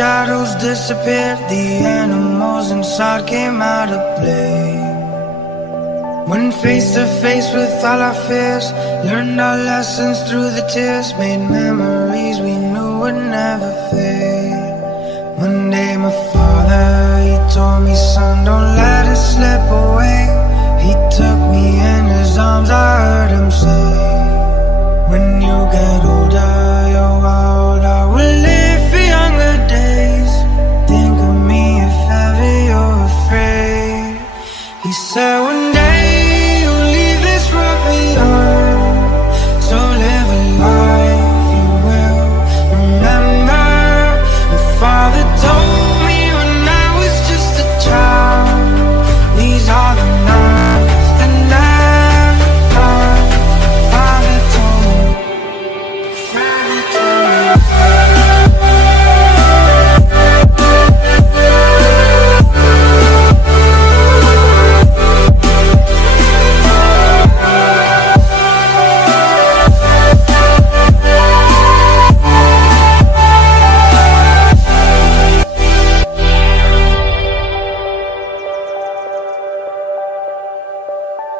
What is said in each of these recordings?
shadows disappeared, the animals inside came out to play. When face to face with all our fears, learned our lessons through the tears, made memories we knew would never fade. One day my father, he told me, son, don't let it slip away. He took me in his arms, I heard him say, when you get older, you're wild, I will live for younger days. Think of me if ever you're afraid. He said one day you'll leave this world behind, so live a life you will remember. My father told me when I was just a child, these are the nights that never come. Father told me, Father told me.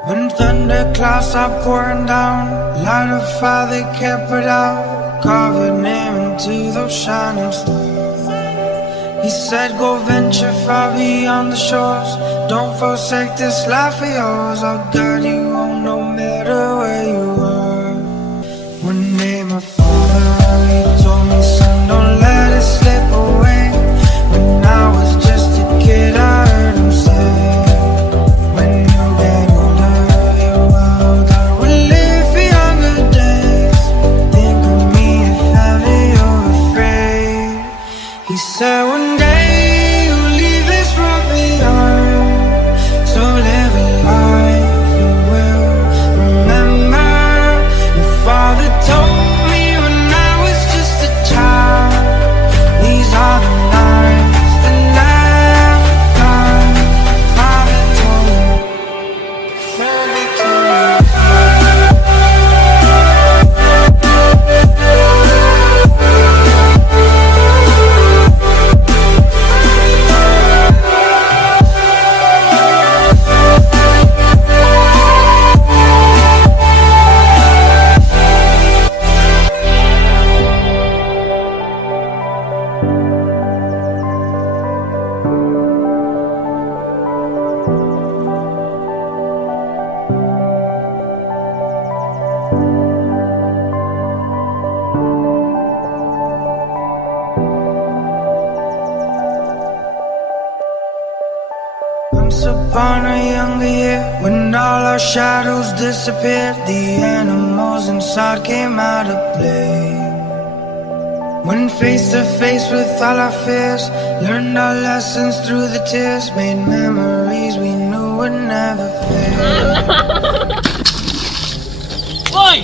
When thunderclouds start pouring down, light a fire they can't put out, carve your name into those shining stars. He said go venture far beyond the shores, don't forsake this life of yours, I'll guide you home no matter where you are. One day my father, he told me, son, don't let it slip away. When I was just a kid, I heard him say, when you get older, you're wild, I will live for younger days. Think of me if ever you're afraid. He said one day you'll leave this world behind, so live a life you will remember. Your father told me when I was just a child, these are the nights that never come. Father told me, Father told me. Once upon a younger year, when all our shadows disappeared, the animals inside came out to play. When face to face with all our fears, learned our lessons through the tears, made memories we knew would never fade. Oi!